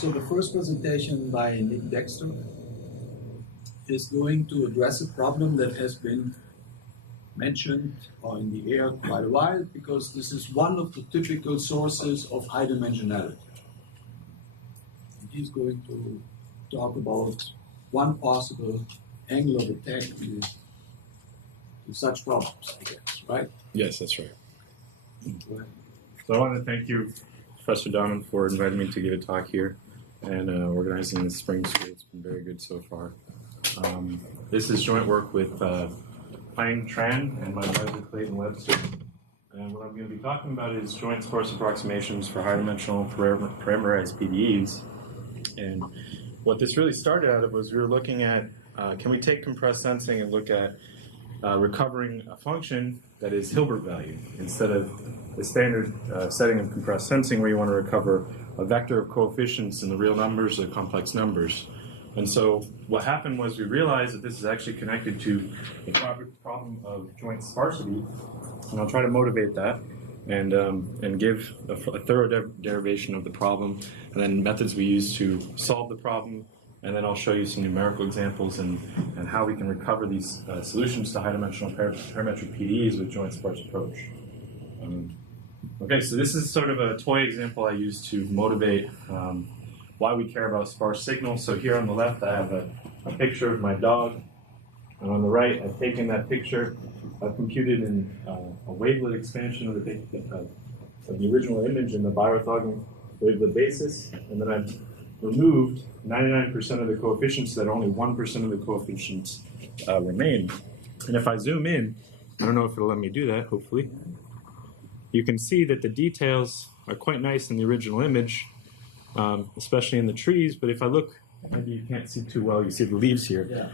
So the first presentation by Dexter is going to address a problem that has been mentioned in the air quite a while, because this is one of the typical sources of high dimensionality. And he's going to talk about one possible angle of attack to such problems, I guess, right? Yes, that's right. So I want to thank you, Professor Donnan, for inviting me to give a talk here and organizing this spring school. It's been very good so far. This is joint work with Pine Tran and my advisor Clayton Webster. And what I'm going to be talking about is joint-sparse approximations for high-dimensional parameterized PDEs. And what this really started out of was we were looking at, can we take compressed sensing and look at recovering a function that is Hilbert value instead of the standard setting of compressed sensing where you want to recover a vector of coefficients in the real numbers or complex numbers. And so what happened was we realized that this is actually connected to the problem of joint sparsity, and I'll try to motivate that and give a thorough derivation of the problem and then methods we use to solve the problem, and then I'll show you some numerical examples and how we can recover these solutions to high-dimensional parametric PDEs with joint-sparse approach. Okay, so this is sort of a toy example I use to motivate why we care about sparse signals. So here on the left I have a picture of my dog, and on the right I've taken that picture, I've computed in a wavelet expansion of the original image in the biorthogonal wavelet basis, and then I've removed 99% of the coefficients so that only 1% of the coefficients remain. And if I zoom in, I don't know if it'll let me do that, hopefully, you can see that the details are quite nice in the original image, especially in the trees, but if I look, maybe you can't see too well, you see the leaves here, yeah.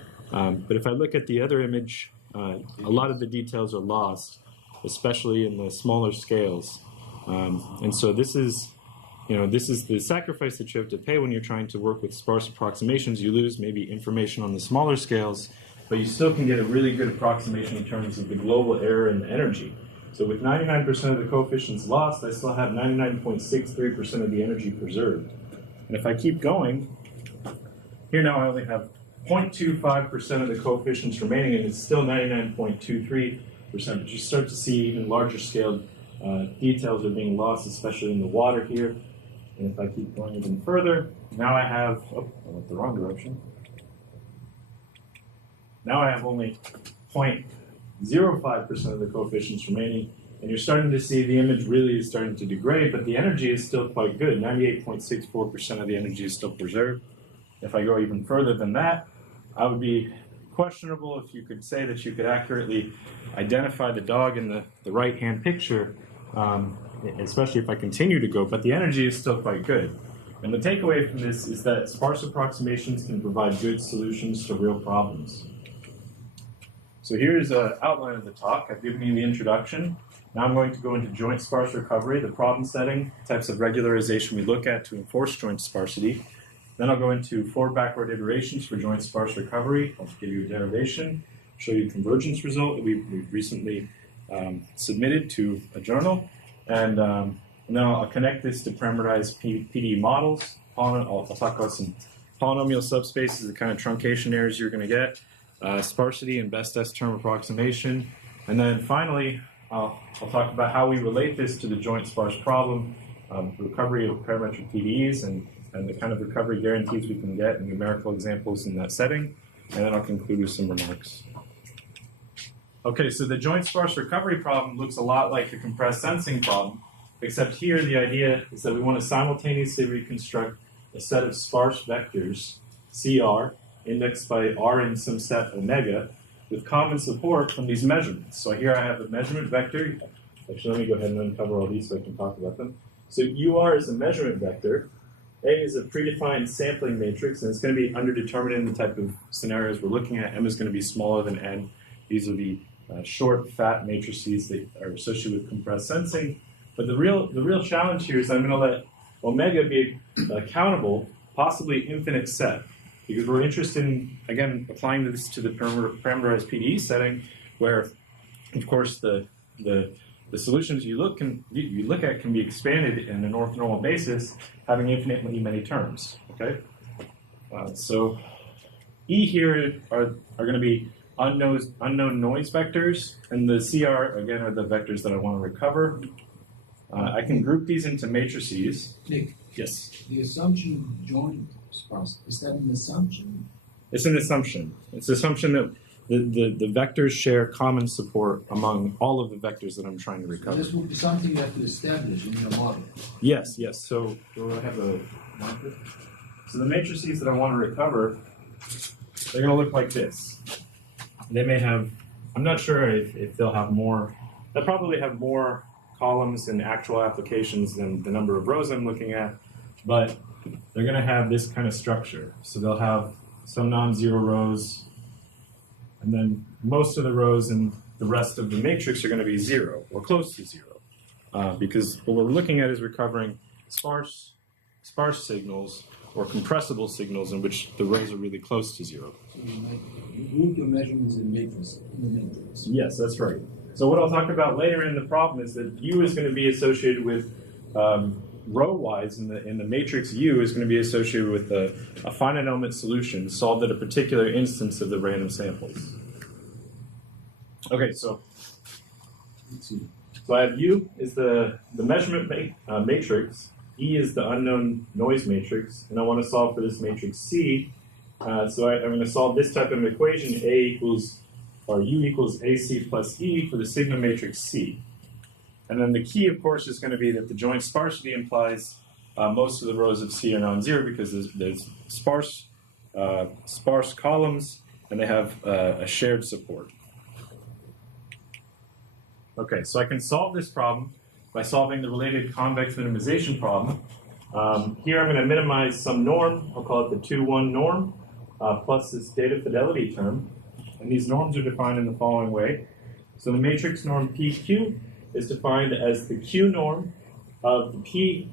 But if I look at the other image, a lot of the details are lost, especially in the smaller scales. And so this is the sacrifice that you have to pay when you're trying to work with sparse approximations. You lose maybe information on the smaller scales, but you still can get a really good approximation in terms of the global error and energy. So with 99% of the coefficients lost, I still have 99.63% of the energy preserved. And if I keep going, here now I only have 0.25% of the coefficients remaining, and it's still 99.23%. But you start to see even larger scale details are being lost, especially in the water here. And if I keep going even further, now I have, oh, I went the wrong direction. Now I have only 0.05% of the coefficients remaining, and you're starting to see the image really is starting to degrade, but the energy is still quite good. 98.64% of the energy is still preserved. If I go even further than that, I would be questionable if you could say that you could accurately identify the dog in the right-hand picture, especially if I continue to go, but the energy is still quite good. And the takeaway from this is that sparse approximations can provide good solutions to real problems. So here's an outline of the talk. I've given you the introduction. Now I'm going to go into joint sparse recovery, the problem setting, types of regularization we look at to enforce joint sparsity. Then I'll go into forward-backward iterations for joint sparse recovery. I'll give you a derivation, show you a convergence result that we've recently submitted to a journal. And then I'll connect this to parameterized PDE models. I'll talk about some polynomial subspaces, the kind of truncation errors you're going to get, sparsity and best S-term approximation. And then finally, I'll talk about how we relate this to the joint sparse problem, recovery of parametric PDEs, and the kind of recovery guarantees we can get and numerical examples in that setting. And then I'll conclude with some remarks. Okay, so the joint sparse recovery problem looks a lot like the compressed sensing problem, except here the idea is that we want to simultaneously reconstruct a set of sparse vectors, CR, indexed by R in some set omega, with common support from these measurements. So here I have a measurement vector. Actually, let me go ahead and uncover all these so I can talk about them. So UR is a measurement vector. A is a predefined sampling matrix, and it's going to be underdetermined in the type of scenarios we're looking at. M is going to be smaller than N. These will be short, fat matrices that are associated with compressed sensing. But the real challenge here is I'm going to let omega be a countable, possibly infinite set, because we're interested in, again, applying this to the parameterized PDE setting, where, of course, the the solutions you look at can be expanded in an orthonormal basis, having infinitely many terms. Okay, so E here are going to be unknown noise vectors, and the CR again are the vectors that I want to recover. I can group these into matrices. Nick, Yes, the assumption joint-sparse, is that an assumption? it's an assumption. It's an assumption that the vectors share common support among all of the vectors that I'm trying to recover. This will be something you have to establish in your model. Yes, yes. So do I have a marker? So the matrices that I want to recover, they're going to look like this. They may have, I'm not sure if they'll have more, they'll probably have more columns in actual applications than the number of rows I'm looking at, but they're going to have this kind of structure. So they'll have some non-zero rows, and then most of the rows in the rest of the matrix are going to be zero or close to zero, because what we're looking at is recovering sparse signals or compressible signals in which the rows are really close to zero. So you group your measurements in the matrix. Yes, that's right. So what I'll talk about later in the problem is that U is going to be associated with row-wise in the matrix U is going to be associated with a finite element solution solved at a particular instance of the random samples. Okay, so I have U is the measurement matrix, E is the unknown noise matrix, and I want to solve for this matrix C. So I'm going to solve this type of equation, U equals AC plus E for the sigma matrix C. And then the key, of course, is going to be that the joint sparsity implies most of the rows of C are non-zero because there's sparse columns and they have a shared support. Okay, so I can solve this problem by solving the related convex minimization problem. Here I'm going to minimize some norm, I'll call it the 2-1 norm, plus this data fidelity term. And these norms are defined in the following way. So the matrix norm PQ is defined as the Q norm of the P,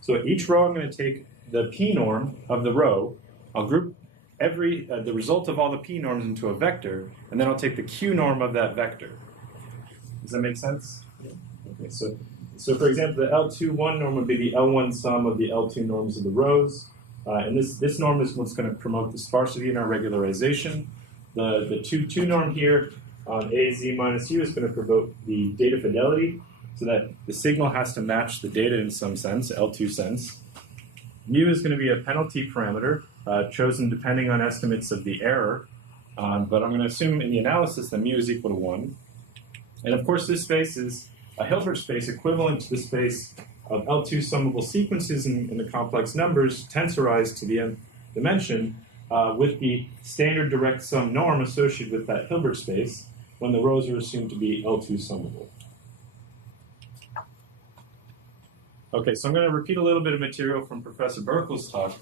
so each row I'm going to take the P norm of the row, I'll group the result of all the P norms into a vector, and then I'll take the Q norm of that vector. Does that make sense? Yeah. Okay, so for example, the L2-1 norm would be the L1 sum of the L2 norms of the rows, and this norm is what's going to promote the sparsity in our regularization. The 2-2 norm here on AZ minus U is going to promote the data fidelity, so that the signal has to match the data in some sense, L2 sense. Mu is going to be a penalty parameter chosen depending on estimates of the error, but I'm going to assume in the analysis that mu is equal to 1. And of course this space is a Hilbert space equivalent to the space of L2 summable sequences in the complex numbers tensorized to the nth dimension with the standard direct sum norm associated with that Hilbert space when the rows are assumed to be L2 summable. Okay, so I'm going to repeat a little bit of material from Professor Burkle's talk,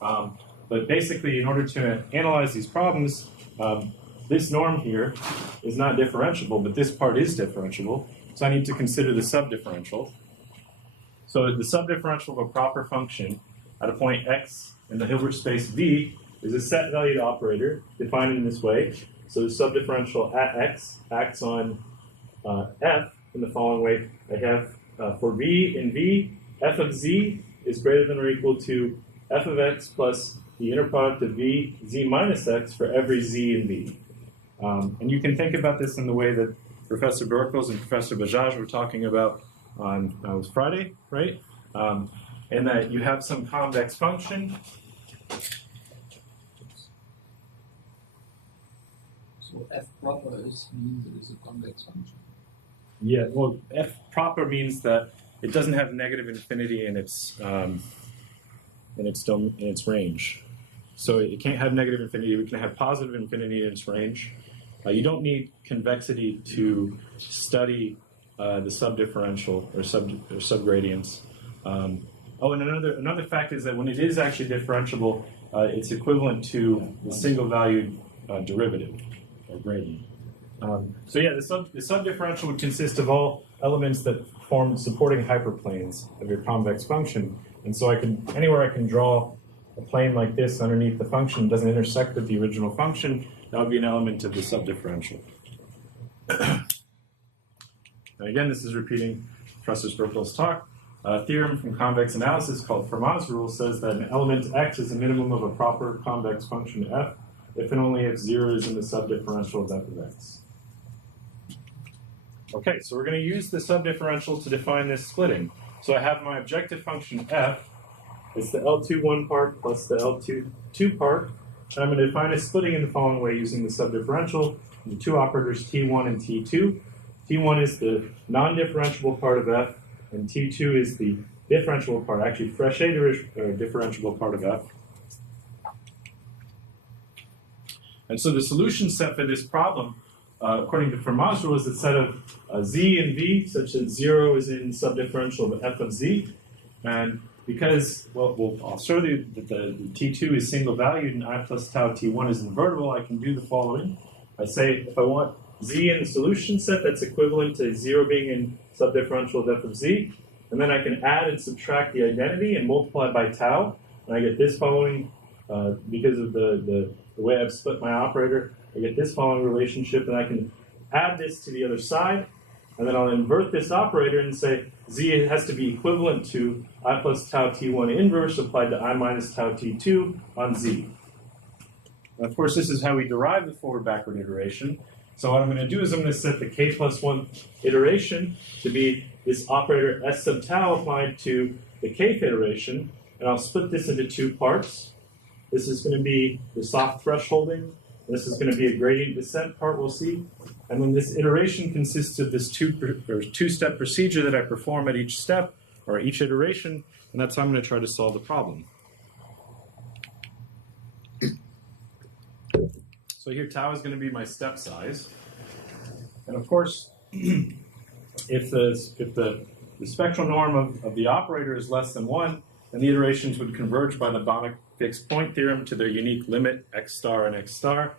but basically in order to analyze these problems, this norm here is not differentiable, but this part is differentiable, so I need to consider the subdifferential. So the subdifferential of a proper function at a point x in the Hilbert space V is a set-valued operator defined in this way. So the subdifferential at x acts on f in the following way. I have for V in V, f of z is greater than or equal to f of x plus the inner product of V, z minus x for every z in V. And you can think about this in the way that Professor Burkles and Professor Bajaj were talking about on Friday, right? And that you have some convex function. So f proper means it is a convex function. Yeah, well, f proper means that it doesn't have negative infinity in its range. So it can't have negative infinity. We can have positive infinity in its range. You don't need convexity to study the subdifferential or subgradients. And another fact is that when it is actually differentiable, it's equivalent to the single-valued derivative or gradient. So yeah, the subdifferential would consist of all elements that form supporting hyperplanes of your convex function. And so anywhere I can draw a plane like this underneath the function doesn't intersect with the original function, that would be an element of the subdifferential. And again, this is repeating Professor Sperkel's talk. A theorem from convex analysis called Fermat's rule says that an element x is a minimum of a proper convex function f if and only if 0 is in the subdifferential of f of x. Okay, so we're going to use the subdifferential to define this splitting. So I have my objective function f. It's the L2 part plus the L2 part. And I'm going to define a splitting in the following way using the subdifferential. The two operators T1 and T2. T1 is the non-differentiable part of f, and T2 is the differentiable part, actually Frechet differentiable part of f. And so the solution set for this problem, according to Fermat's rule, is a set of z and v, such that 0 is in subdifferential of f of z. And because, well, I'll show you that the T2 is single valued and I plus tau T1 is invertible, I can do the following. I say if I want z in the solution set, that's equivalent to 0 being in subdifferential of f of z. And then I can add and subtract the identity and multiply by tau. And I get this following, because of the way I've split my operator, I get this following relationship. And I can add this to the other side. And then I'll invert this operator and say z has to be equivalent to I plus tau T1 inverse applied to I minus tau T2 on z. And of course, this is how we derive the forward-backward iteration. So what I'm going to do is I'm going to set the k plus 1 iteration to be this operator s sub tau applied to the kth iteration. And I'll split this into two parts. This is going to be the soft thresholding. This is going to be a gradient descent part, we'll see. And then this iteration consists of this two-step procedure that I perform at each step, or each iteration, and that's how I'm going to try to solve the problem. So here tau is going to be my step size. And of course, if the spectral norm of the operator is less than 1, then the iterations would converge by the Banach fixed point theorem to their unique limit x star and x star.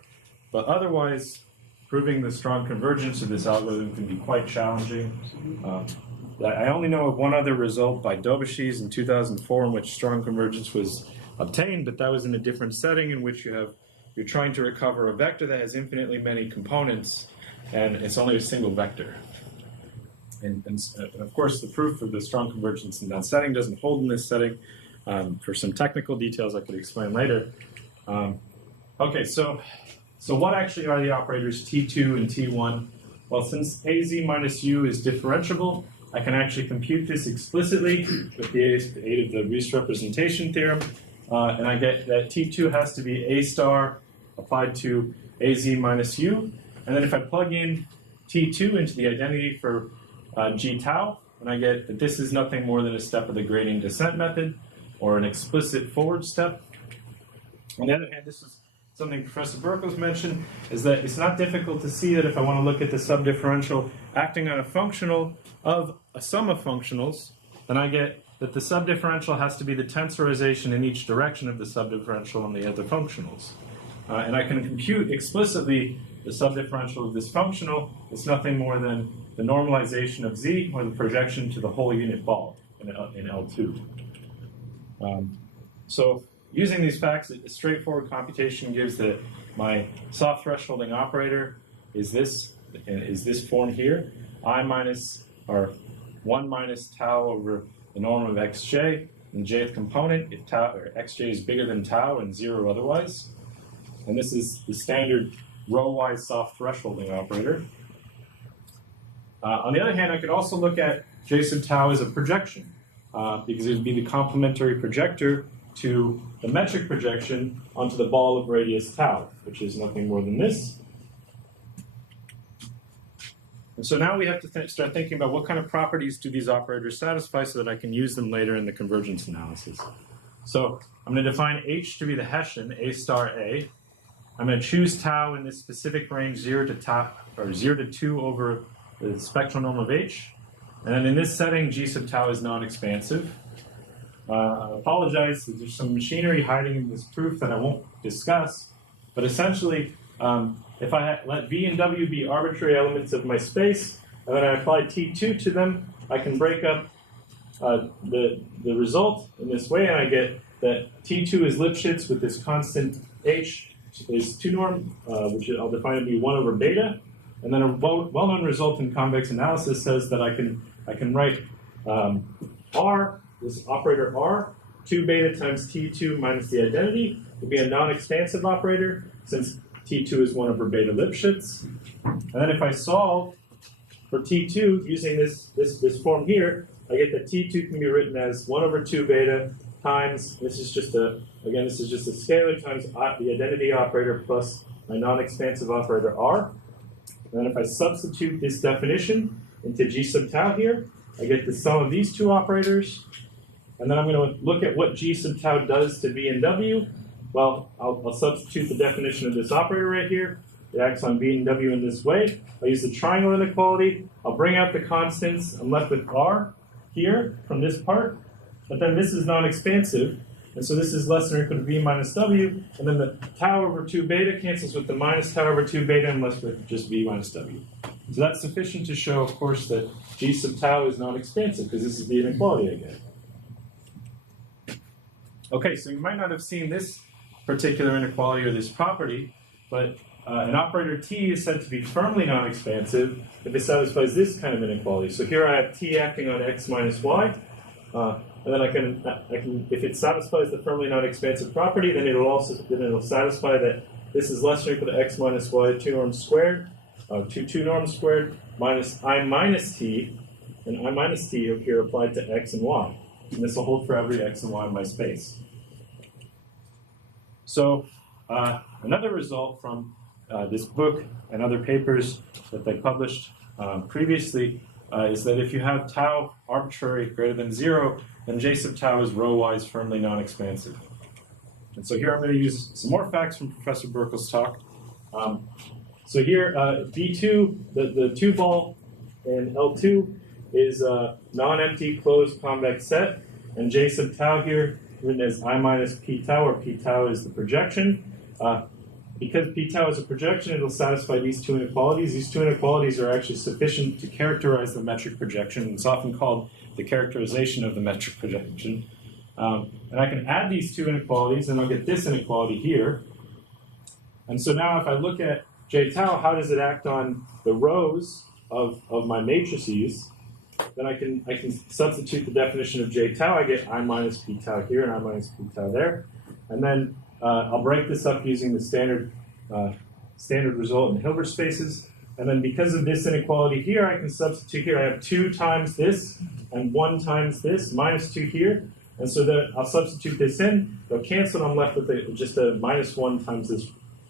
But otherwise, proving the strong convergence of this algorithm can be quite challenging. I only know of one other result by Dobeschies in 2004 in which strong convergence was obtained, but that was in a different setting in which you're trying to recover a vector that has infinitely many components, and it's only a single vector. And of course, the proof of the strong convergence in that setting doesn't hold in this setting. For some technical details I could explain later. Okay, so what actually are the operators T2 and T1? Well, since AZ minus U is differentiable, I can actually compute this explicitly with the aid of the Riesz representation theorem. And I get that T2 has to be A star applied to AZ minus U. And then if I plug in T2 into the identity for G tau, and I get that this is nothing more than a step of the gradient descent method, or an explicit forward step. On the other hand, this is something Professor Burkos mentioned, is that it's not difficult to see that if I want to look at the subdifferential acting on a functional of a sum of functionals, then I get that the subdifferential has to be the tensorization in each direction of the subdifferential and the other functionals. And I can compute explicitly the subdifferential of this functional. It's nothing more than the normalization of z, or the projection to the whole unit ball in L2. So using these facts, a straightforward computation gives that my soft thresholding operator is this form here, I minus, or 1 minus tau over the norm of xj, in the jth component, if tau, or xj is bigger than tau and 0 otherwise. And this is the standard row-wise soft thresholding operator. On the other hand, I could also look at j sub tau as a projection, because it would be the complementary projector to the metric projection onto the ball of radius tau, which is nothing more than this. And so now we have to start thinking about what kind of properties do these operators satisfy so that I can use them later in the convergence analysis. So I'm going to define H to be the Hessian, A star A. I'm going to choose tau in this specific range 0 to tau, or 0 to 2 over the spectral norm of H. And then in this setting, G sub tau is non-expansive. I apologize, there's some machinery hiding in this proof that I won't discuss. But essentially, if I let V and W be arbitrary elements of my space, and then I apply T2 to them, I can break up the result in this way, and I get that T2 is Lipschitz with this constant H is 2 norm, which I'll define to be 1 over beta. And then a well-known result in convex analysis says that I can write R, this operator R, 2 beta times T2 minus the identity will be a non-expansive operator since T2 is 1 over beta Lipschitz. And then if I solve for T2 using this form here, I get that T2 can be written as 1 over 2 beta times, this is just a scalar times the identity operator plus my non-expansive operator R. And then if I substitute this definition into G sub tau here, I get the sum of these two operators. And then I'm going to look at what G sub tau does to V and W. Well, I'll substitute the definition of this operator right here. It acts on V and W in this way. I'll use the triangle inequality. I'll bring out the constants. I'm left with R here from this part. But then this is non-expansive. And so this is less than or equal to V minus W. And then the tau over 2 beta cancels with the minus tau over 2 beta and left with just V minus W. So that's sufficient to show, of course, that G sub tau is non-expansive because this is the inequality again. Okay, so you might not have seen this particular inequality or this property, but an operator T is said to be firmly non-expansive if it satisfies this kind of inequality. So here I have T acting on X minus Y, and then I can, if it satisfies the firmly non-expansive property, then it'll satisfy that this is less than or equal to X minus Y 2 norms squared, 2 norms squared minus I minus T, and I minus T here applied to X and Y. And this will hold for every X and Y in my space. So another result from this book and other papers that they published previously is that if you have tau arbitrary greater than 0, then J sub tau is row-wise firmly non-expansive. And so here I'm going to use some more facts from Professor Burkle's talk. So here, B2, the 2-ball in L2 is a non-empty closed convex set, and J sub tau here written as I minus P tau, or P tau is the projection. Because P tau is a projection, it'll satisfy these two inequalities. These two inequalities are actually sufficient to characterize the metric projection. It's often called the characterization of the metric projection. And I can add these two inequalities, and I'll get this inequality here. And so now if I look at J tau, how does it act on the rows of my matrices? Then I can substitute the definition of J tau. I get I minus P tau here and I minus P tau there. And then I'll break this up using the standard result in Hilbert spaces. And then because of this inequality here, I can substitute here. I have 2 times this and 1 times this, minus 2 here. And so that I'll substitute this in. They'll cancel, and I'm left with just a minus 1 times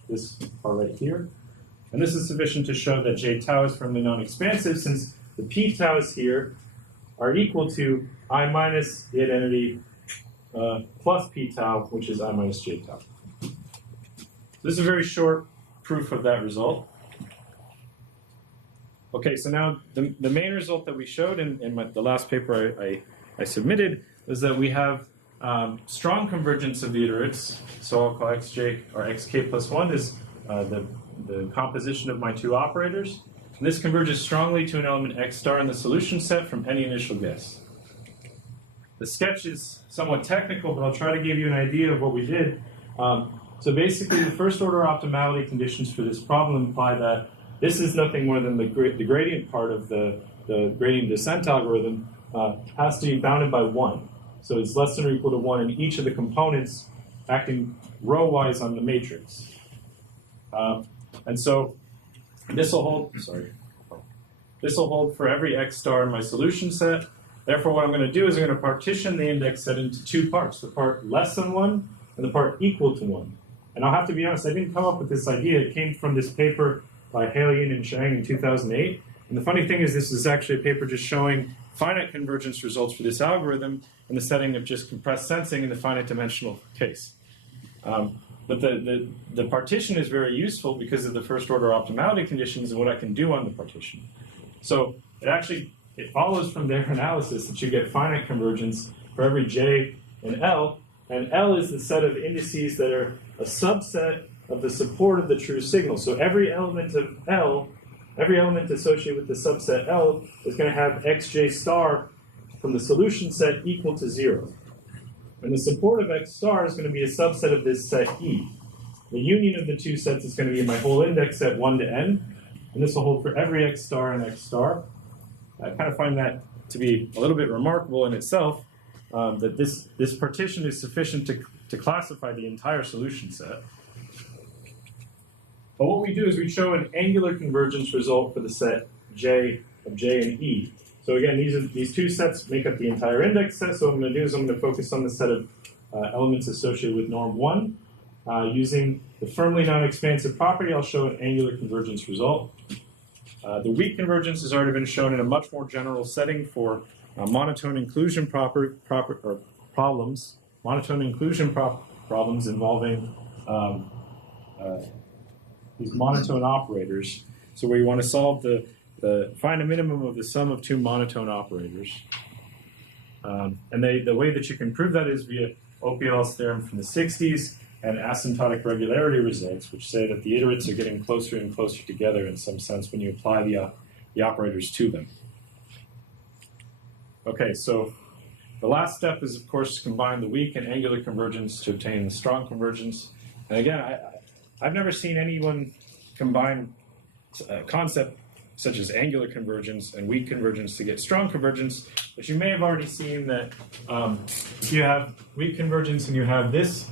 this part right here. And this is sufficient to show that J tau is firmly non-expansive, since the P tau's here are equal to I minus the identity plus P tau, which is I minus J tau. This is a very short proof of that result. Okay, so now the main result that we showed in the last paper I submitted was that we have strong convergence of the iterates. So I'll call xj or xk plus 1 is the composition of my two operators. And this converges strongly to an element x star in the solution set from any initial guess. The sketch is somewhat technical, but I'll try to give you an idea of what we did. So basically, the first order optimality conditions for this problem imply that this is nothing more than the gradient part of the gradient descent algorithm has to be bounded by 1. So it's less than or equal to 1 in each of the components acting row-wise on the matrix. And so this will hold, this will hold for every x star in my solution set. Therefore, what I'm going to do is I'm going to partition the index set into 2 parts, the part less than 1 and the part equal to 1. And I'll have to be honest, I didn't come up with this idea. It came from this paper by Halian and Chang in 2008. And the funny thing is this is actually a paper just showing finite convergence results for this algorithm in the setting of just compressed sensing in the finite dimensional case. But the partition is very useful because of the first order optimality conditions and what I can do on the partition. So it follows from their analysis that you get finite convergence for every j and L is the set of indices that are a subset of the support of the true signal. So every element of L, every element associated with the subset L is going to have xj star from the solution set equal to 0. And the support of x star is going to be a subset of this set E. The union of the two sets is going to be my whole index set 1 to n. and this will hold for every x star and x star. I kind of find that to be a little bit remarkable in itself, that this partition is sufficient to classify the entire solution set. But what we do is we show an angular convergence result for the set J of J and E. So again, these two sets make up the entire index set. So what I'm going to do is I'm going to focus on the set of elements associated with norm 1. Using the firmly non-expansive property, I'll show an angular convergence result. The weak convergence has already been shown in a much more general setting for monotone inclusion problems. Monotone inclusion problems involving these monotone operators. So where you want to solve find a minimum of the sum of two monotone operators. And the way that you can prove that is via OPL's theorem from the 60s and asymptotic regularity results, which say that the iterates are getting closer and closer together in some sense when you apply the operators to them. Okay, so the last step is, of course, to combine the weak and angular convergence to obtain the strong convergence. And again, I've never seen anyone combine a concept such as angular convergence and weak convergence to get strong convergence, but you may have already seen that if you have weak convergence and you have this,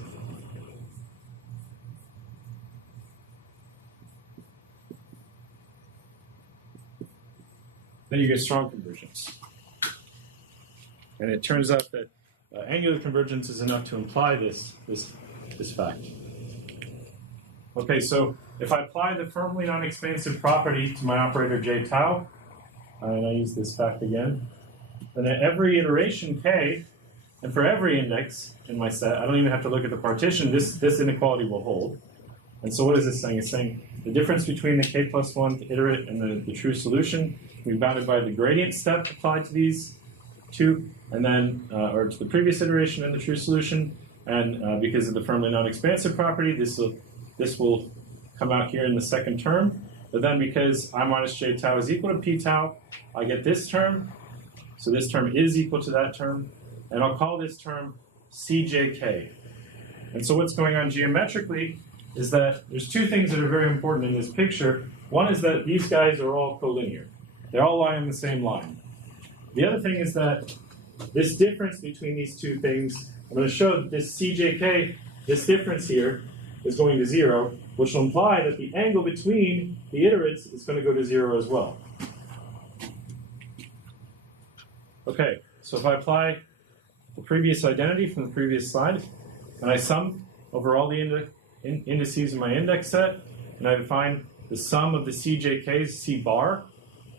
then you get strong convergence. And it turns out that angular convergence is enough to imply this fact. Okay, so if I apply the firmly non-expansive property to my operator j tau, and I use this fact again, then at every iteration k, and for every index in my set, I don't even have to look at the partition, this inequality will hold. And so what is this saying? It's saying the difference between the k plus 1 iterate and the true solution will be bounded by the gradient step applied to these two, and then, or to the previous iteration and the true solution. And because of the firmly non-expansive property, this will come out here in the second term. But then because I minus j tau is equal to p tau, I get this term. So this term is equal to that term. And I'll call this term cjk. And so what's going on geometrically is that there's two things that are very important in this picture. One is that these guys are all collinear. They all lie on the same line. The other thing is that this difference between these two things, I'm going to show that this cjk, this difference here, is going to 0, which will imply that the angle between the iterates is going to go to 0 as well. Okay, so if I apply the previous identity from the previous slide, and I sum over all the indices in my index set, and I find the sum of the cjk's c bar,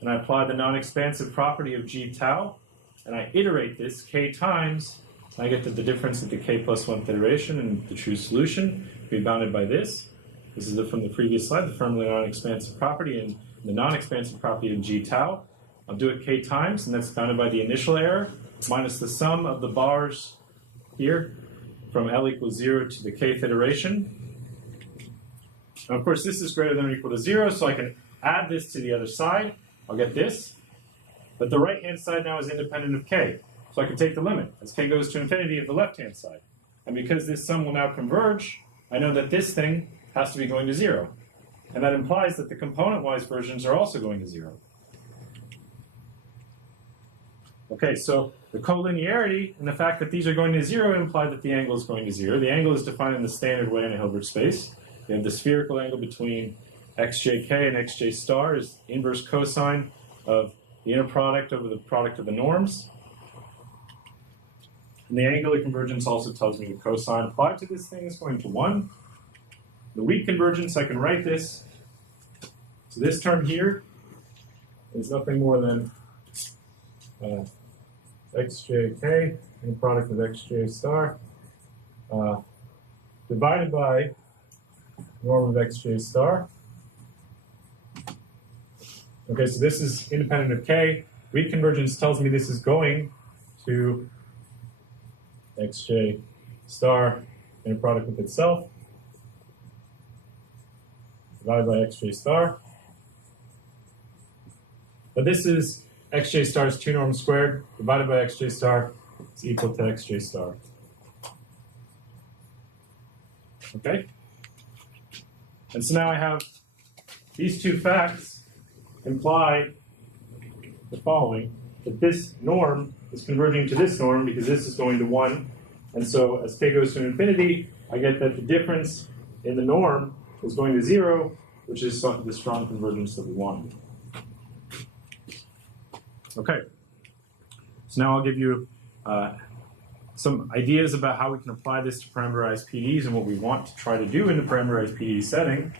and I apply the non-expansive property of g tau, and I iterate this k times, and I get that the difference at the k plus 1th iteration and the true solution will be bounded by this. This is from the previous slide, the firmly non-expansive property and the non-expansive property of g tau. I'll do it k times, and that's bounded by the initial error, minus the sum of the bars here from L equals 0 to the kth iteration. And of course, this is greater than or equal to 0, so I can add this to the other side. I'll get this. But the right-hand side now is independent of k. So I can take the limit as k goes to infinity of the left-hand side. And because this sum will now converge, I know that this thing has to be going to 0. And that implies that the component-wise versions are also going to 0. Okay, so the collinearity and the fact that these are going to 0 imply that the angle is going to 0. The angle is defined in the standard way in a Hilbert space. You have the spherical angle between xjk and xj star is inverse cosine of the inner product over the product of the norms. And the angular convergence also tells me the cosine applied to this thing is going to 1. The weak convergence, I can write this. So this term here is nothing more than xjk, the product of xj star, divided by norm of xj star. Okay, so this is independent of k. Weak convergence tells me this is going to xj star in a product with itself, divided by xj star. But this is xj star's 2 norm squared divided by xj star is equal to xj star. Okay? And so now I have these two facts imply the following, that this norm is converging to this norm because this is going to 1. And so as k goes to infinity, I get that the difference in the norm is going to 0, which is the strong convergence that we want. Okay. So now I'll give you some ideas about how we can apply this to parameterized PDEs and what we want to try to do in the parameterized PDE setting.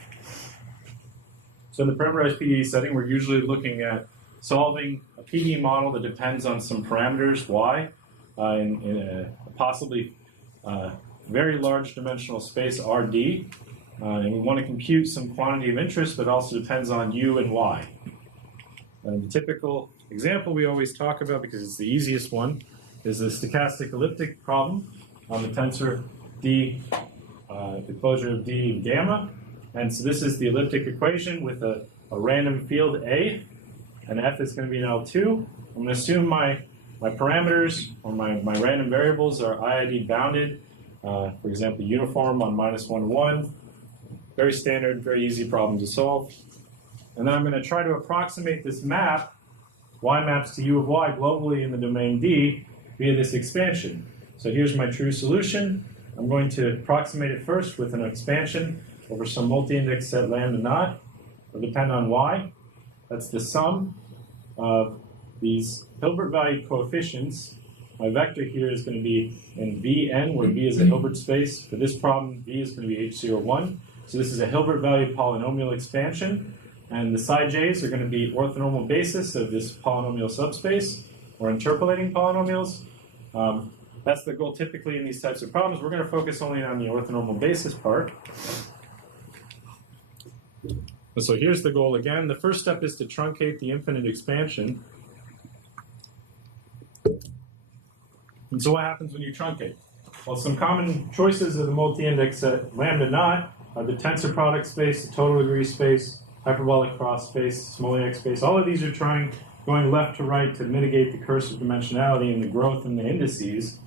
So in the parameterized PDE setting, we're usually looking at solving a PDE model that depends on some parameters, y, in a possibly very large dimensional space, Rd. And we want to compute some quantity of interest that also depends on u and y. And the typical example we always talk about, because it's the easiest one, is the stochastic elliptic problem on the tensor D, the closure of D and gamma. And so this is the elliptic equation with a random field A, and F is going to be an L2. I'm going to assume my parameters, or my random variables, are IID bounded, for example, uniform on -1 to 1. Very standard, very easy problem to solve. And then I'm going to try to approximate this map, y maps to u of y globally in the domain D, via this expansion. So here's my true solution. I'm going to approximate it first with an expansion over some multi-index set lambda naught. It'll depend on y. That's the sum of these Hilbert valued coefficients. My vector here is going to be in Vn, where V is a Hilbert space. For this problem, V is going to be H01. So this is a Hilbert valued polynomial expansion. And the psi j's are going to be orthonormal basis of this polynomial subspace, or interpolating polynomials. That's the goal typically in these types of problems. We're going to focus only on the orthonormal basis part. And so here's the goal again. The first step is to truncate the infinite expansion. And so what happens when you truncate? Well, some common choices of the multi-index set lambda naught are the tensor product space, the total degree space, hyperbolic cross space, Smolyak space. All of these are going left to right to mitigate the curse of dimensionality and the growth in the indices.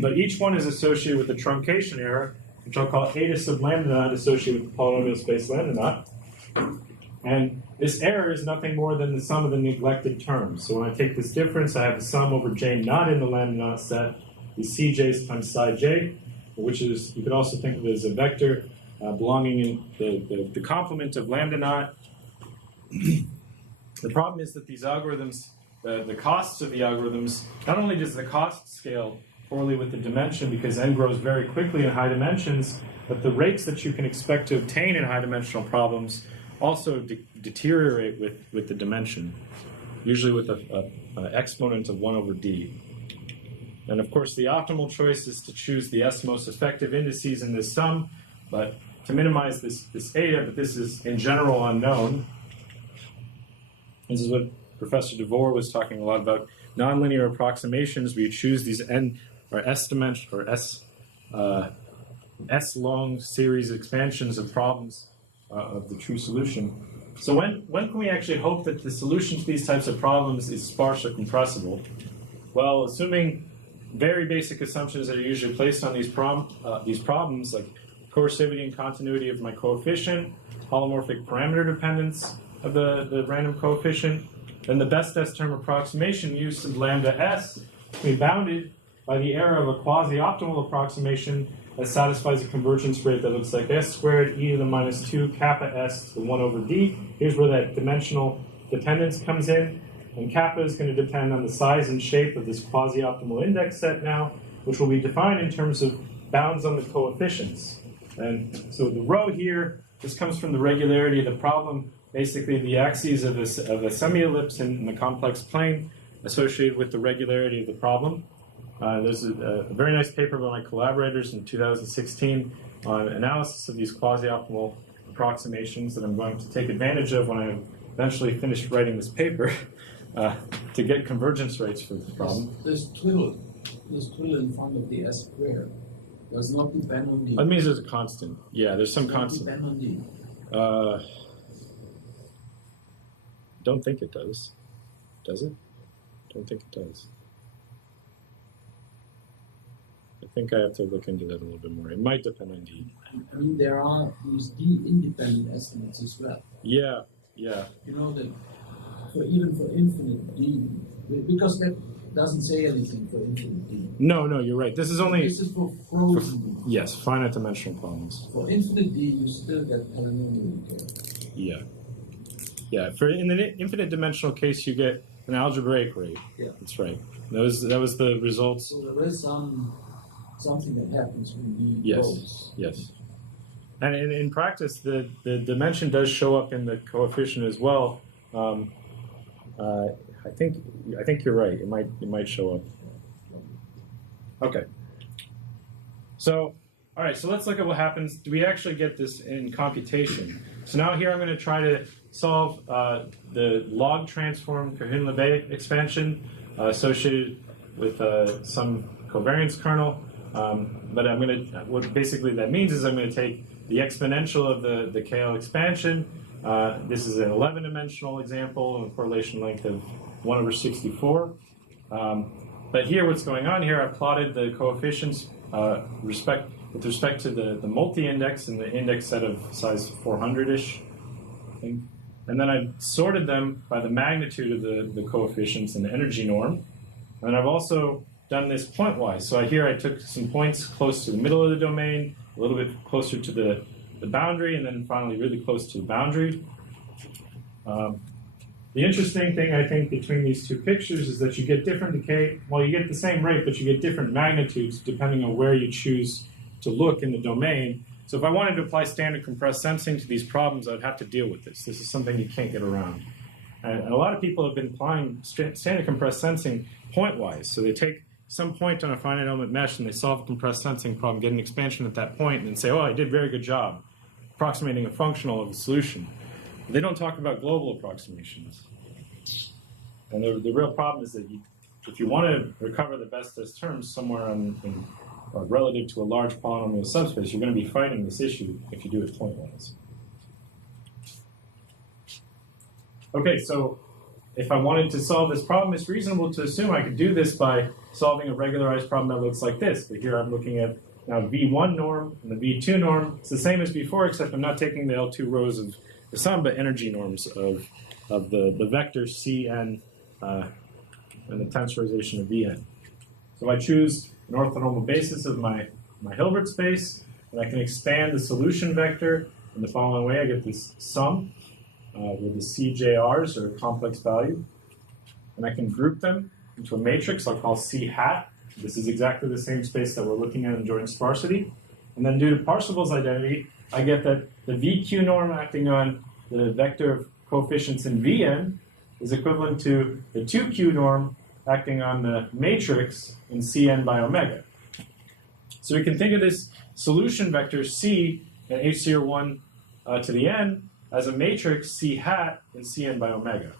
But each one is associated with a truncation error, which I'll call eta sub lambda naught associated with the polynomial space lambda naught. And this error is nothing more than the sum of the neglected terms. So when I take this difference, I have the sum over j not in the lambda naught set, is cj's times psi j, which is, you could also think of it as a vector belonging in the complement of lambda naught. The problem is that these algorithms, the costs of the algorithms, not only does the cost scale poorly with the dimension because n grows very quickly in high dimensions, but the rates that you can expect to obtain in high dimensional problems also deteriorate with the dimension, usually with an exponent of 1 over d. And of course, the optimal choice is to choose the S most effective indices in this sum, but to minimize this eta, but this is in general unknown. This is what Professor DeVore was talking a lot about. Nonlinear approximations, where you choose these n or s dimension or s long series expansions of problems of the true solution. So when can we actually hope that the solution to these types of problems is sparse or compressible? Well, assuming very basic assumptions that are usually placed on these problems, like coercivity and continuity of my coefficient, holomorphic parameter dependence of the random coefficient, then the best S term approximation use of lambda s can be bounded by the error of a quasi-optimal approximation that satisfies a convergence rate that looks like s squared e to the minus 2 kappa s to the 1 over d. Here's where that dimensional dependence comes in. And kappa is going to depend on the size and shape of this quasi-optimal index set now, which will be defined in terms of bounds on the coefficients. And so the rho here, this comes from the regularity of the problem, basically the axes of a semi-ellipse in the complex plane associated with the regularity of the problem. There's a very nice paper by my collaborators in 2016 on analysis of these quasi-optimal approximations that I'm going to take advantage of when I eventually finish writing this paper to get convergence rates for this problem. This twiddle in front of the S squared does not depend on D. That means there's a constant. Yeah, there's some constant. Depend on D. Don't think it does. Does it? Don't think it does. I think I have to look into that a little bit more. It might depend on D. I mean, there are these D independent estimates as well. Yeah, yeah. You know that even for infinite D, because that doesn't say anything for infinite D. No, you're right. This is only... This is for frozen D. Yes, finite dimensional problems. For infinite D, you still get polynomial decay. Yeah. Yeah, in the infinite dimensional case, you get an algebraic rate. Yeah. That's right. That was the results. So there is something that happens when D Yes. goes. Yes. And in practice, the dimension does show up in the coefficient as well. I think you're right. It might show up. Okay. So, all right. So let's look at what happens. Do we actually get this in computation? So now here I'm going to try to solve the log transform Cahen-Levy expansion associated with some covariance kernel. But I'm going to, what basically that means is I'm going to take the exponential of the KL expansion. This is an 11-dimensional example of a correlation length of 1/64. But here what's going on here, I've plotted the coefficients with respect to the multi-index and the index set of size 400-ish. And then I've sorted them by the magnitude of the coefficients and the energy norm. And I've also done this point-wise. So here I took some points close to the middle of the domain, a little bit closer to the boundary, and then finally really close to the boundary. The interesting thing, I think, between these two pictures is that you get different decay. Well, you get the same rate, but you get different magnitudes depending on where you choose to look in the domain. So if I wanted to apply standard compressed sensing to these problems, I'd have to deal with this. This is something you can't get around. And a lot of people have been applying standard compressed sensing point-wise. So they take some point on a finite element mesh and they solve a compressed sensing problem, get an expansion at that point, and then say, oh, I did a very good job approximating a functional of the solution. But they don't talk about global approximations. And the real problem is that if you want to recover the best test terms somewhere relative to a large polynomial subspace, you're going to be fighting this issue if you do it point-wise. Okay, so if I wanted to solve this problem, it's reasonable to assume I could do this by solving a regularized problem that looks like this. But here I'm looking at now V1 norm and the V2 norm. It's the same as before, except I'm not taking the L2 rows of the sum, but energy norms of the vector Cn and the tensorization of Vn. So I choose an orthonormal basis of my Hilbert space, and I can expand the solution vector in the following way. I get this sum with the CJRs, or complex value, and I can group them into a matrix I'll call C hat. This is exactly the same space that we're looking at in joint sparsity. And then due to Parsifal's identity, I get that the VQ norm acting on the vector of coefficients in Vn is equivalent to the 2Q norm acting on the matrix in Cn by omega. So we can think of this solution vector C and H01 to the n as a matrix C hat in Cn by omega.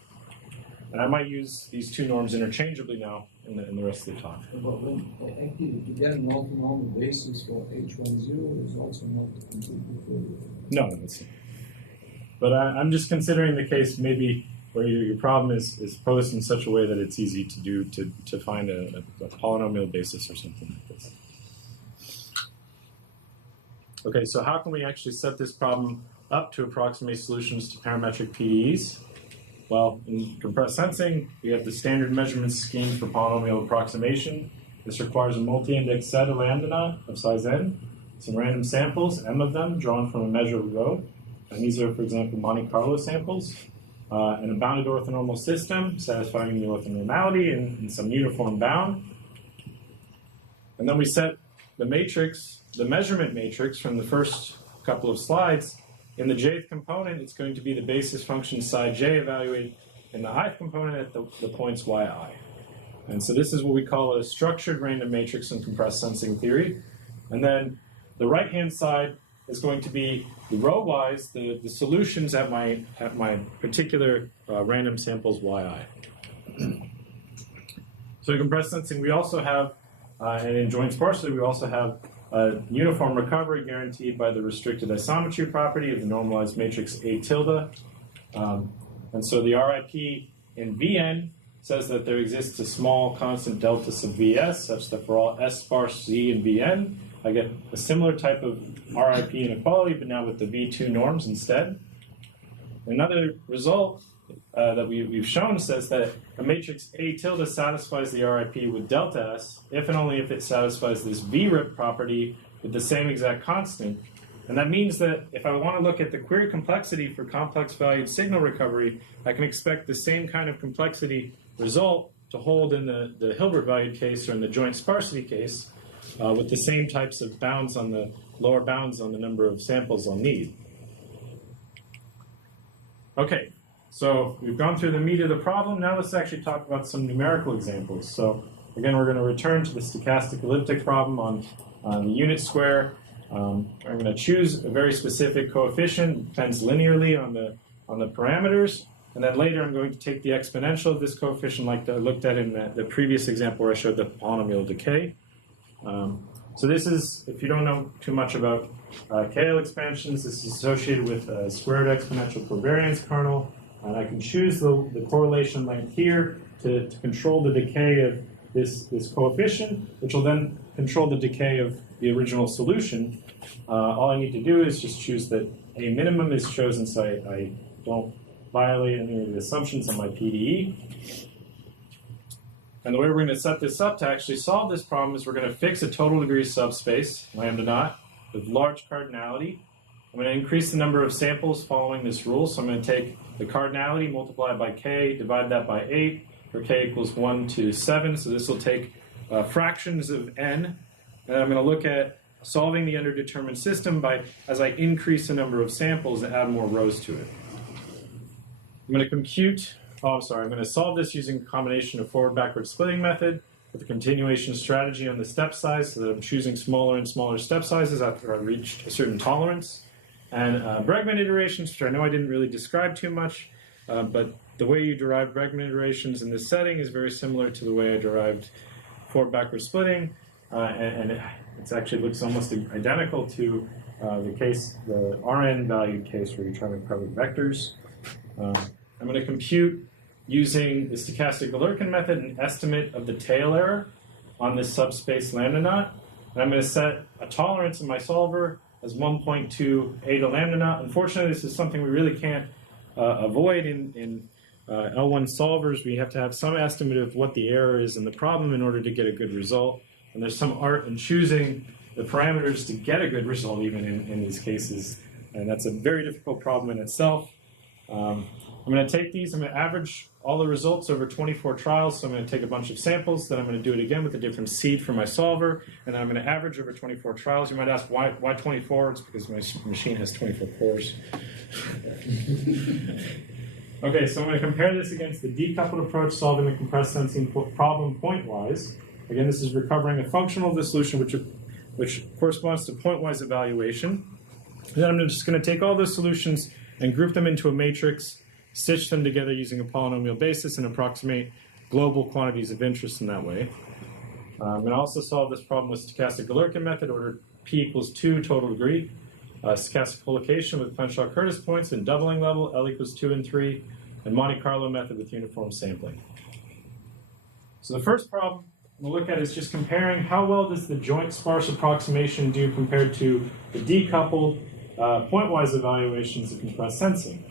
And I might use these two norms interchangeably now in the rest of the talk. But actually, if you get an orthonormal basis for H10, is also not completely clear. No, it's not. But I'm just considering the case maybe where your problem is posed in such a way that it's easy to do to find a polynomial basis or something like this. Okay, so how can we actually set this problem up to approximate solutions to parametric PDEs? Well, in compressed sensing, we have the standard measurement scheme for polynomial approximation. This requires a multi-index set of lambda naught of size n, some random samples, m of them, drawn from a measure of rho. And these are, for example, Monte Carlo samples, and a bounded orthonormal system satisfying the orthonormality in some uniform bound. And then we set the matrix, the measurement matrix from the first couple of slides. In the jth component, it's going to be the basis function psi j evaluated in the ith component at the points yi. And so this is what we call a structured random matrix in compressed sensing theory. And then the right-hand side is going to be the row-wise, the solutions at my particular random samples yi. So in compressed sensing, we also have, and in joint sparsity, we also have a uniform recovery guaranteed by the restricted isometry property of the normalized matrix A tilde. And so the RIP in Vn says that there exists a small constant delta sub Vs, such that for all S sparse Z in Vn, I get a similar type of RIP inequality, but now with the V2 norms instead. Another result that we've shown says that a matrix A tilde satisfies the RIP with delta S if and only if it satisfies this VRIP property with the same exact constant. And that means that if I want to look at the query complexity for complex valued signal recovery, I can expect the same kind of complexity result to hold in the Hilbert valued case or in the joint sparsity case with the same types of bounds on the lower bounds on the number of samples I'll need. Okay. So we've gone through the meat of the problem. Now let's actually talk about some numerical examples. So again, we're going to return to the stochastic elliptic problem on the unit square. I'm going to choose a very specific coefficient, depends linearly on the parameters. And then later I'm going to take the exponential of this coefficient like I looked at in the previous example where I showed the polynomial decay. So this is, if you don't know too much about KL expansions, this is associated with a squared exponential covariance kernel. And I can choose the correlation length here to control the decay of this coefficient, which will then control the decay of the original solution. All I need to do is just choose that a minimum is chosen so I don't violate any of the assumptions on my PDE. And the way we're going to set this up to actually solve this problem is we're going to fix a total degree subspace, lambda naught, with large cardinality. I'm going to increase the number of samples following this rule. So I'm going to take the cardinality, multiply it by k, divide that by 8, for k equals 1 to 7. So this will take fractions of n. And I'm going to look at solving the underdetermined system as I increase the number of samples and add more rows to it. I'm going to solve this using a combination of forward-backward splitting method with a continuation strategy on the step size so that I'm choosing smaller and smaller step sizes after I've reached a certain tolerance. And Bregman iterations, which I know I didn't really describe too much, but the way you derive Bregman iterations in this setting is very similar to the way I derived forward-backward splitting, and it actually looks almost identical to the Rn valued case where you're trying to recover vectors. I'm going to compute using the stochastic Galerkin method an estimate of the tail error on this subspace lambda naught, and I'm going to set a tolerance in my solver as 1.2 eta lambda naught. Unfortunately, this is something we really can't avoid in L1 solvers. We have to have some estimate of what the error is in the problem in order to get a good result. And there's some art in choosing the parameters to get a good result even in these cases. And that's a very difficult problem in itself. I'm going to take these, I'm going to average all the results over 24 trials. So I'm going to take a bunch of samples, then I'm going to do it again with a different seed for my solver, and then I'm going to average over 24 trials. You might ask, why 24? It's because my machine has 24 cores. Okay, so I'm going to compare this against the decoupled approach solving the compressed sensing problem pointwise. Again, this is recovering a functional dissolution which corresponds to pointwise evaluation. And then I'm just going to take all those solutions and group them into a matrix, stitch them together using a polynomial basis, and approximate global quantities of interest in that way. I'm going to also solve this problem with stochastic Galerkin method, order p equals 2 total degree, stochastic collocation with Clenshaw-Curtis points and doubling level, L equals 2 and 3, and Monte Carlo method with uniform sampling. So the first problem we'll look at is just comparing how well does the joint-sparse approximation do compared to the decoupled pointwise evaluations of compressed sensing.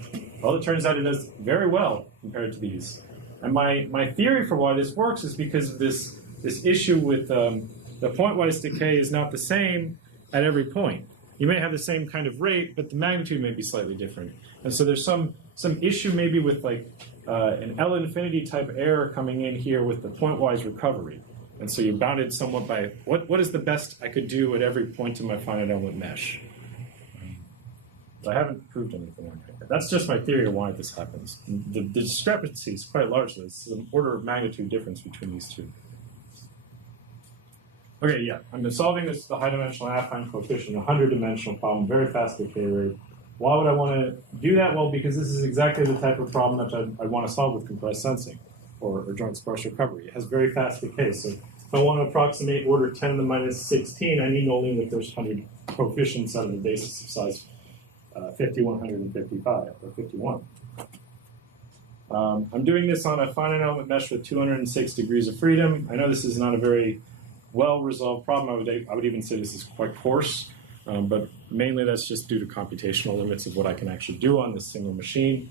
Well, it turns out it does very well compared to these. And my theory for why this works is because of this issue with the pointwise decay is not the same at every point. You may have the same kind of rate, but the magnitude may be slightly different. And so there's some issue maybe with like an L infinity type error coming in here with the pointwise recovery. And so you're bounded somewhat by what is the best I could do at every point in my finite element mesh. So I haven't proved anything like that. That's just my theory of why this happens. The discrepancy is quite large. It's an order of magnitude difference between these two. Okay, yeah, I'm solving this the high-dimensional affine coefficient, a 100-dimensional problem, very fast decay rate. Why would I want to do that? Well, because this is exactly the type of problem that I want to solve with compressed sensing or joint-sparse recovery. It has very fast decay. So if I want to approximate order 10 to the minus 16, I need only the first 100 coefficients out of the basis of size 50, 155, or 51. I'm doing this on a finite element mesh with 206 degrees of freedom. I know this is not a very well-resolved problem. I would even say this is quite coarse, but mainly that's just due to computational limits of what I can actually do on this single machine.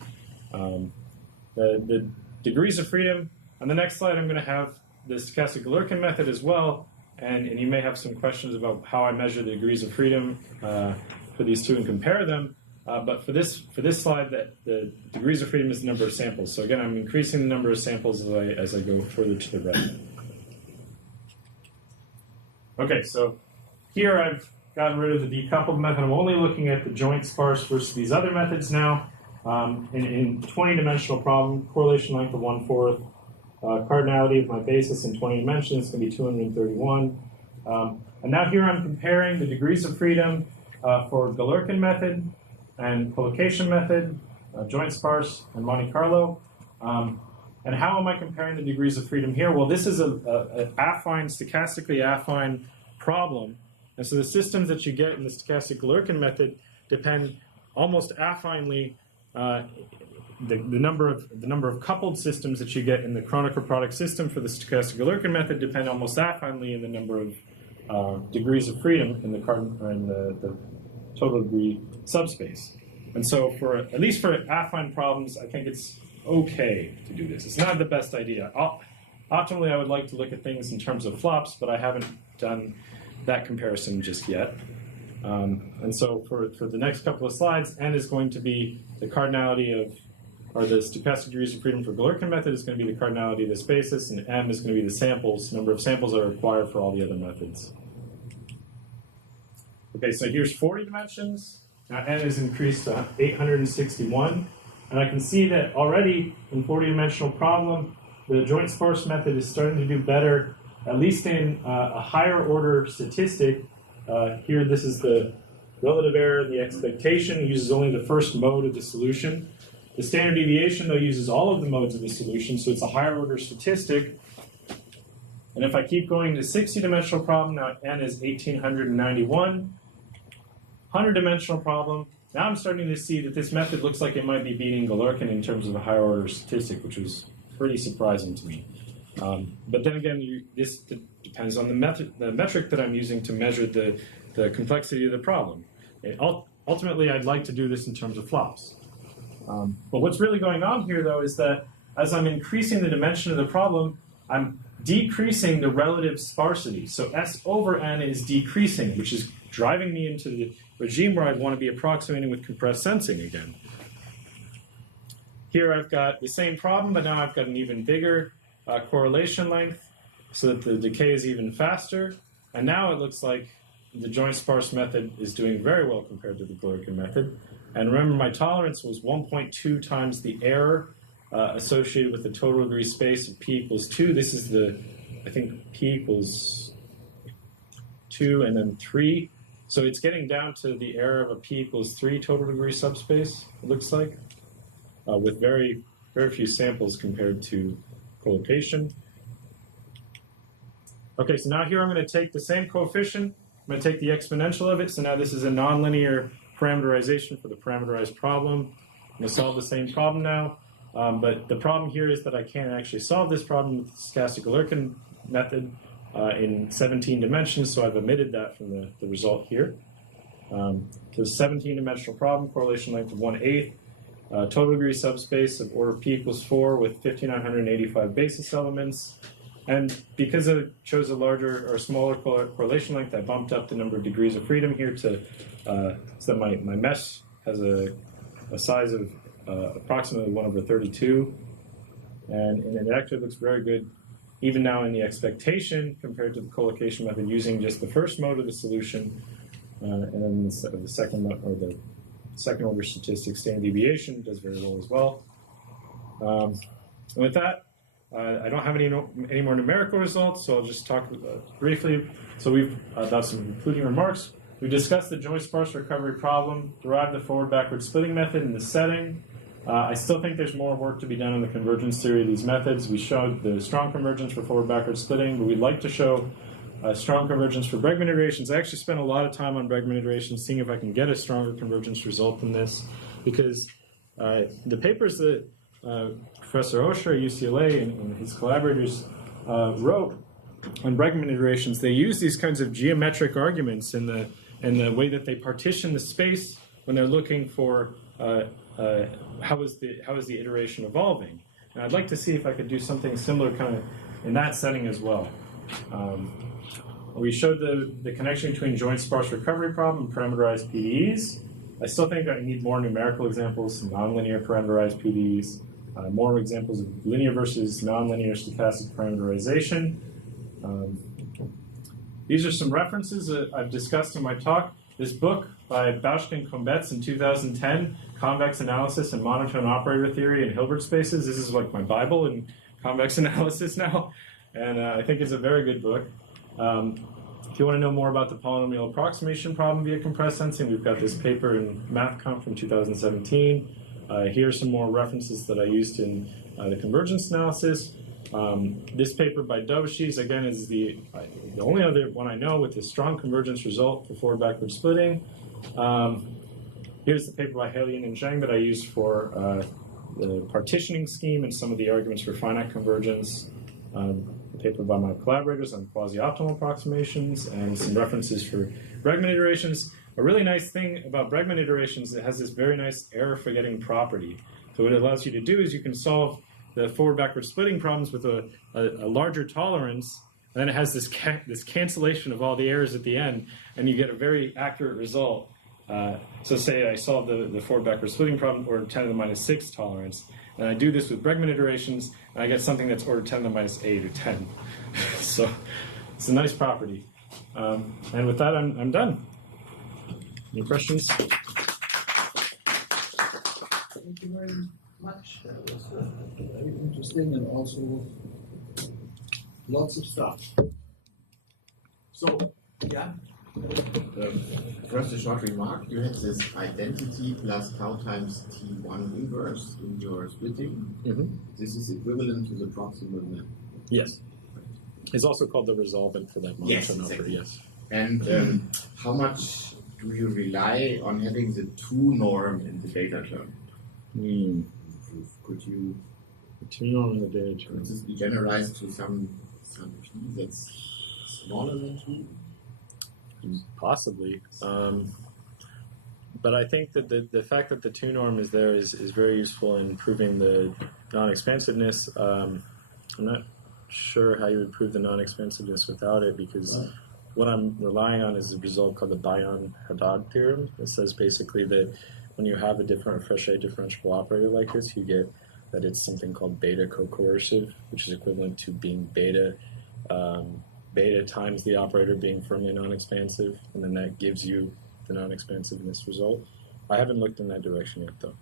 the degrees of freedom. On the next slide, I'm going to have the stochastic Galerkin method as well, and you may have some questions about how I measure the degrees of freedom for these two and compare them. But for this slide, the degrees of freedom is the number of samples. So again, I'm increasing the number of samples as I go further to the right. Okay, so here I've gotten rid of the decoupled method. I'm only looking at the joint-sparse versus these other methods now. In 20-dimensional problem, correlation length of 1/4, cardinality of my basis in 20 dimensions is going to be 231. And now here I'm comparing the degrees of freedom for Galerkin method and collocation method, joint-sparse, and Monte Carlo. And how am I comparing the degrees of freedom here? Well, this is an affine, stochastically affine problem. And so the systems that you get in the stochastic Galerkin method depend almost affinely. The number of coupled systems that you get in the Kronecker product system for the stochastic Galerkin method depend almost affinely in the number of degrees of freedom in the total degree subspace. And so at least for affine problems, I think it's okay to do this. It's not the best idea. Optimally, I would like to look at things in terms of flops, but I haven't done that comparison just yet. And so for the next couple of slides, N is going to be the cardinality or the stochastic degrees of freedom for Galerkin method is going to be the cardinality of this basis, and M is going to be the samples, number of samples that are required for all the other methods. Okay, so here's 40 dimensions. Now N is increased to 861. And I can see that already in 40-dimensional problem, the joint-sparse method is starting to do better, at least in a higher order statistic. Here, this is the relative error, the expectation uses only the first mode of the solution. The standard deviation, though, uses all of the modes of the solution, so it's a higher order statistic. And if I keep going to 60-dimensional problem, now N is 1891. 100-dimensional problem, now I'm starting to see that this method looks like it might be beating Galerkin in terms of a higher order statistic, which was pretty surprising to me. But then again, this depends on the metric that I'm using to measure the complexity of the problem. Ultimately, I'd like to do this in terms of flops. But what's really going on here, though, is that as I'm increasing the dimension of the problem, I'm decreasing the relative sparsity. So S over N is decreasing, which is driving me into the regime where I'd want to be approximating with compressed sensing again. Here I've got the same problem, but now I've got an even bigger correlation length so that the decay is even faster. And now it looks like the joint-sparse method is doing very well compared to the Galerkin method. And remember, my tolerance was 1.2 times the error associated with the total degree space of P equals 2. This is I think P equals 2 and then 3. So it's getting down to the error of a P equals 3 total degree subspace, it looks like, with very, very few samples compared to collocation. Okay, so now here I'm going to take the same coefficient. I'm going to take the exponential of it. So now this is a nonlinear parameterization for the parameterized problem. I'm going to solve the same problem now. But the problem here is that I can't actually solve this problem with the stochastic Galerkin method in 17 dimensions, so I've omitted that from the result here. So 17-dimensional problem, correlation length of 1/8, total degree subspace of order P equals 4 with 5,985 basis elements. And because I chose a larger or smaller correlation length, I bumped up the number of degrees of freedom here to so that my mesh has a size of approximately 1/32. And it actually looks very good even now in the expectation compared to the collocation method using just the first mode of the solution and then the second or the second order statistic standard deviation does very well as well. And with that, I don't have any more numerical results, so I'll just talk briefly. So we've got some concluding remarks. We discussed the joint-sparse recovery problem, derived the forward-backward splitting method in the setting. I still think there's more work to be done on the convergence theory of these methods. We showed the strong convergence for forward-backward splitting, but we'd like to show strong convergence for Bregman iterations. I actually spent a lot of time on Bregman iterations, seeing if I can get a stronger convergence result than this, because the papers that Professor Osher at UCLA and his collaborators wrote on Bregman iterations, they use these kinds of geometric arguments in the way that they partition the space when they're looking for how is the iteration evolving. And I'd like to see if I could do something similar kind of in that setting as well. We showed the connection between joint-sparse recovery problem and parameterized PDEs. I still think I need more numerical examples, some nonlinear parameterized PDEs, more examples of linear versus nonlinear stochastic parameterization. These are some references that I've discussed in my talk. This book by Bauschke and Kombetz in 2010, Convex Analysis and Monotone Operator Theory in Hilbert Spaces. This is like my Bible in convex analysis now, and I think it's a very good book. If you want to know more about the polynomial approximation problem via compressed sensing, we've got this paper in MathConf from 2017. Here are some more references that I used in the convergence analysis. This paper by Doveshies, again, is the only other one I know with a strong convergence result for forward-backward splitting. Here's the paper by Helian and Zhang that I used for the partitioning scheme and some of the arguments for finite convergence. A paper by my collaborators on quasi-optimal approximations and some references for Bregman iterations. A really nice thing about Bregman iterations, it has this very nice error forgetting property. So what it allows you to do is you can solve the forward-backward splitting problems with a larger tolerance, and then it has this cancellation of all the errors at the end, and you get a very accurate result. So say I solve the forward-backward splitting problem order 10 to the minus 6 tolerance, and I do this with Bregman iterations, and I get something that's order 10 to the minus 8 or 10. So it's a nice property. And with that, I'm done. Any questions? Thank you very much. That was very interesting and also lots of stuff. So, yeah. First, a short remark. You had this identity plus tau times T1 inverse in your splitting. Mm-hmm. This is equivalent to the proximal map. Yes. It's also called the resolvent for that monotone operator. Exactly. Yes. And how much do you rely on having the 2 norm in the data term? Could you? The 2 norm in the data term. Could this be generalized to some p that's smaller than 2? Possibly. But I think that the fact that the 2 norm is there is very useful in proving the non-expansiveness. I'm not sure how you would prove the non-expansiveness without it, because what I'm relying on is a result called the Bayan-Haddad theorem. It says basically that when you have a Frechet differentiable operator like this, you get that it's something called beta co-coercive, which is equivalent to being beta times the operator being firmly non-expansive, and then that gives you the non-expansiveness result. I haven't looked in that direction yet, though.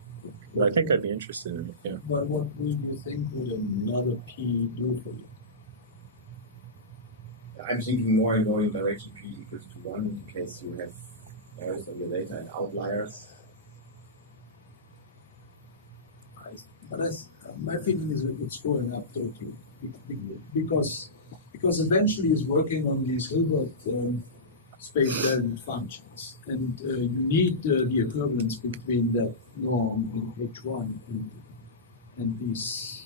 But I think I'd be interested in it, yeah. But what would you think would another P do for you? I'm thinking more in going direction p equals to 1 in case you have errors on the data and outliers. But my feeling is that it's going up totally, because eventually it's working on these Hilbert space-valued functions, and you need the equivalence between that norm in H1 and these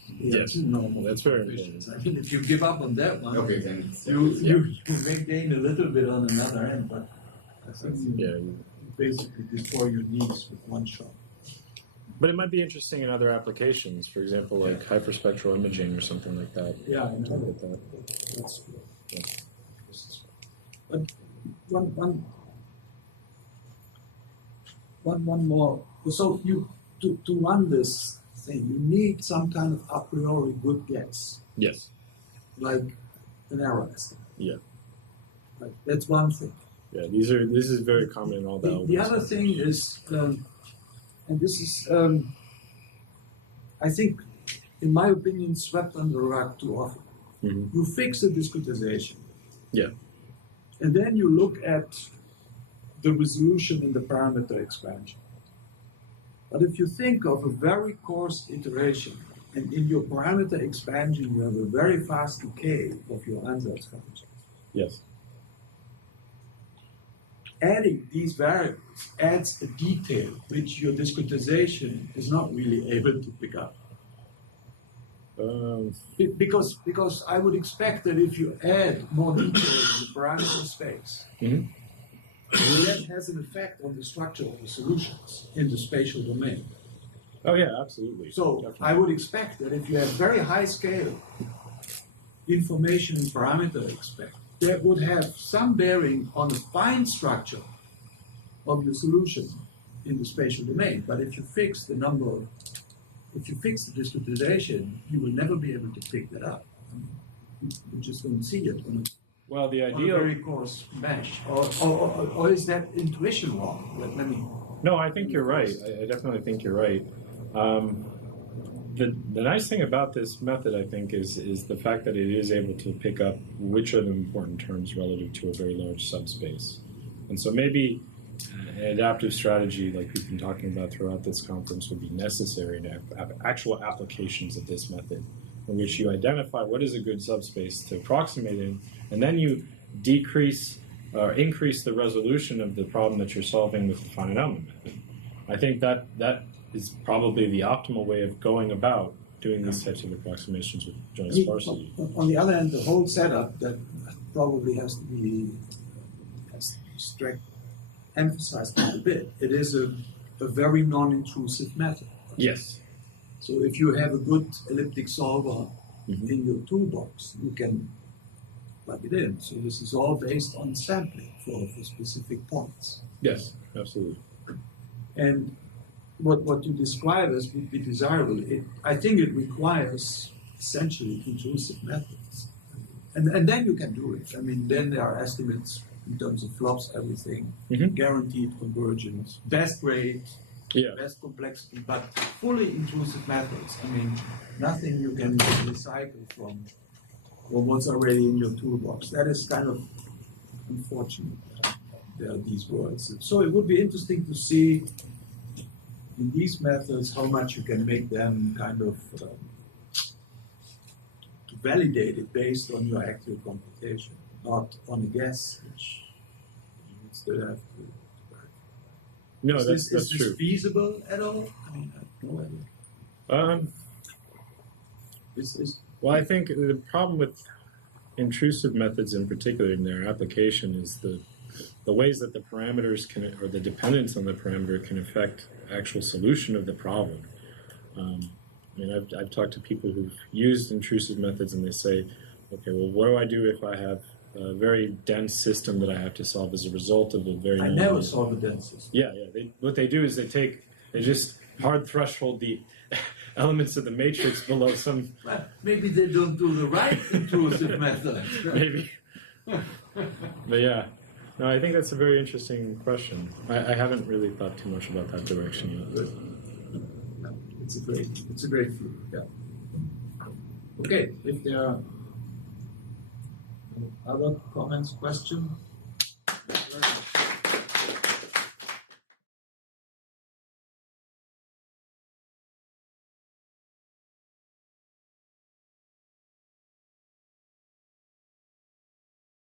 normal that's very coefficients. I mean, if you give up on that one, Okay, then it's, you may gain a little bit on another end, but I think you basically destroy your needs with one shot. But it might be interesting in other applications, for example, like hyperspectral imaging or something like that. Yeah, I know. Like that. That's good. Yeah. But one more. So you to run this thing, you need some kind of a priori good guess, Yes. like an error estimate. Yeah. Right. That's one thing. Yeah. This is very common in all the The other thing is, and this is, I think, in my opinion, swept under the rug too often. Mm-hmm. You fix the discretization. Yeah. And then you look at the resolution in the parameter expansion. But if you think of a very coarse iteration, and in your parameter expansion you have a very fast decay of your ansatz function, Yes. adding these variables adds a detail which your discretization is not really able to pick up. Because I would expect that if you add more detail in the parameter space, Mm-hmm. that has an effect on the structure of the solutions in the spatial domain. Oh yeah, absolutely. So Definitely. I would expect that if you have very high scale information and parameter expect, that would have some bearing on the fine structure of your solution in the spatial domain. But if you fix the number of, if you fix the discretization, you will never be able to pick that up. I mean, you just don't see it on Well, the a ideal. very coarse mesh. Or is that intuition wrong? Let me. No, I think you're right. I definitely think you're right. The nice thing about this method, I think, is the fact that it is able to pick up which are the important terms relative to a very large subspace. And so maybe an adaptive strategy like we've been talking about throughout this conference would be necessary to have actual applications of this method in which you identify what is a good subspace to approximate in, and then you decrease or increase the resolution of the problem that you're solving with the finite element method. I think that is probably the optimal way of going about doing these types of approximations with joint sparsity. On the other hand, the whole setup that probably has to be emphasized a bit. It is a very non-intrusive method. Yes. So if you have a good elliptic solver in your toolbox, you can plug it in. So this is all based on sampling for specific points. Yes, absolutely. And what you describe as would be desirable, I think it requires essentially intrusive methods. And then you can do it. I mean, then there are estimates in terms of flops, everything, guaranteed convergence, best rate, best complexity, but fully intrusive methods. I mean, nothing you can recycle from what's already in your toolbox. That is kind of unfortunate. There are these words. So it would be interesting to see in these methods how much you can make them kind of to validate it based on your actual computation, not on a guess, which you still have to. No, Is that's this true. feasible at all? I mean, I have no idea. Well, I think the problem with intrusive methods in particular in their application is the ways that the parameters can, or the dependence on the parameter can affect actual solution of the problem. I mean, I've talked to people who've used intrusive methods and they say, okay, well, what do I do if I have a very dense system that I have to solve as a result of a very... I never solve a dense system. Yeah. What they do is they just hard threshold the elements of the matrix below some... Well, maybe they don't do the right intrusive method. Maybe. But yeah. No, I think that's a very interesting question. I haven't really thought too much about that direction yet. It's a great field, yeah. Okay, if there are other comments, questions?